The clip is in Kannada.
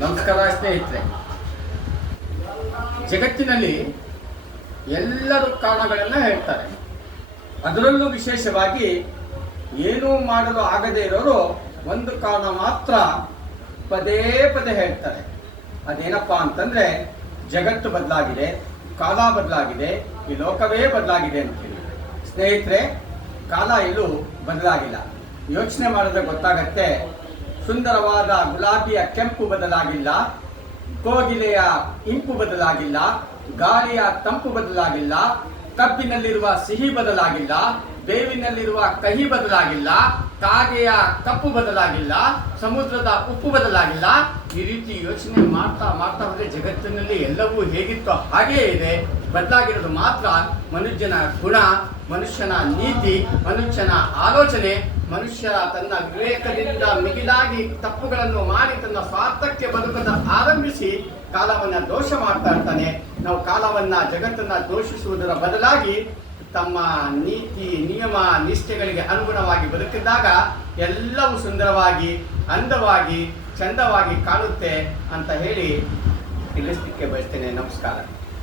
ನಮಸ್ಕಾರ ಸ್ನೇಹಿತರೆ. ಜಗತ್ತಿನಲ್ಲಿ ಎಲ್ಲರೂ ಕಾರಣಗಳನ್ನು ಹೇಳ್ತಾರೆ. ಅದರಲ್ಲೂ ವಿಶೇಷವಾಗಿ ಏನೂ ಮಾಡಲು ಆಗದೇ ಇರೋರು ಒಂದು ಕಾರಣ ಮಾತ್ರ ಪದೇ ಪದೇ ಹೇಳ್ತಾರೆ. ಅದೇನಪ್ಪ ಅಂತಂದರೆ ಜಗತ್ತು ಬದಲಾಗಿದೆ, ಕಾಲ ಬದಲಾಗಿದೆ, ಈ ಲೋಕವೇ ಬದಲಾಗಿದೆ ಅಂತೇಳಿ. ಸ್ನೇಹಿತರೆ, ಕಾಲ ಎಲ್ಲೂ ಬದಲಾಗಿಲ್ಲ. ಯೋಚನೆ ಮಾಡಿದ್ರೆ ಗೊತ್ತಾಗತ್ತೆ. ಸುಂದರವಾದ ಗುಲಾಬಿಯ ಕೆಂಪು ಬದಲಾಗಿಲ್ಲ, ಕೋಗಿಲೆಯ ಇಂಪು ಬದಲಾಗಿಲ್ಲ, ಗಾಳಿಯ ತಂಪು ಬದಲಾಗಿಲ್ಲ, ಕಬ್ಬಿನಲ್ಲಿರುವ ಸಿಹಿ ಬದಲಾಗಿಲ್ಲ, ಬೇವಿನಲ್ಲಿರುವ ಕಹಿ ಬದಲಾಗಿಲ್ಲ, ಕಾಗೆಯ ಕಪ್ಪು ಬದಲಾಗಿಲ್ಲ, ಸಮುದ್ರದ ಉಪ್ಪು ಬದಲಾಗಿಲ್ಲ. ಈ ರೀತಿ ಯೋಚನೆ ಮಾಡ್ತಾ ಮಾಡ್ತಾ ಹೋದರೆ ಜಗತ್ತಿನಲ್ಲಿ ಎಲ್ಲವೂ ಹೇಗಿತ್ತೋ ಹಾಗೇ ಇದೆ. ಬದಲಾಗಿರೋದು ಮಾತ್ರ ಮನುಷ್ಯನ ಗುಣ, ಮನುಷ್ಯನ ನೀತಿ, ಮನುಷ್ಯನ ಆಲೋಚನೆ. ಮನುಷ್ಯ ತನ್ನ ವಿವೇಕದಿಂದ ಮಿಗಿಲಾಗಿ ತಪ್ಪುಗಳನ್ನು ಮಾಡಿ ತನ್ನ ಸ್ವಾರ್ಥಕ್ಕೆ ಬದುಕದ ಆರಂಭಿಸಿ ಕಾಲವನ್ನು ದೋಷ ಮಾಡ್ತಾ ಇರ್ತಾನೆ. ನಾವು ಕಾಲವನ್ನು, ಜಗತ್ತನ್ನು ದೋಷಿಸುವುದರ ಬದಲಾಗಿ ತಮ್ಮ ನೀತಿ, ನಿಯಮ, ನಿಷ್ಠೆಗಳಿಗೆ ಅನುಗುಣವಾಗಿ ಬದುಕಿದಾಗ ಎಲ್ಲವೂ ಸುಂದರವಾಗಿ, ಅಂದವಾಗಿ, ಚಂದವಾಗಿ ಕಾಣುತ್ತೆ ಅಂತ ಹೇಳಿ ತಿಳಿಸ್ಲಿಕ್ಕೆ ಬಯಸ್ತೇನೆ. ನಮಸ್ಕಾರ.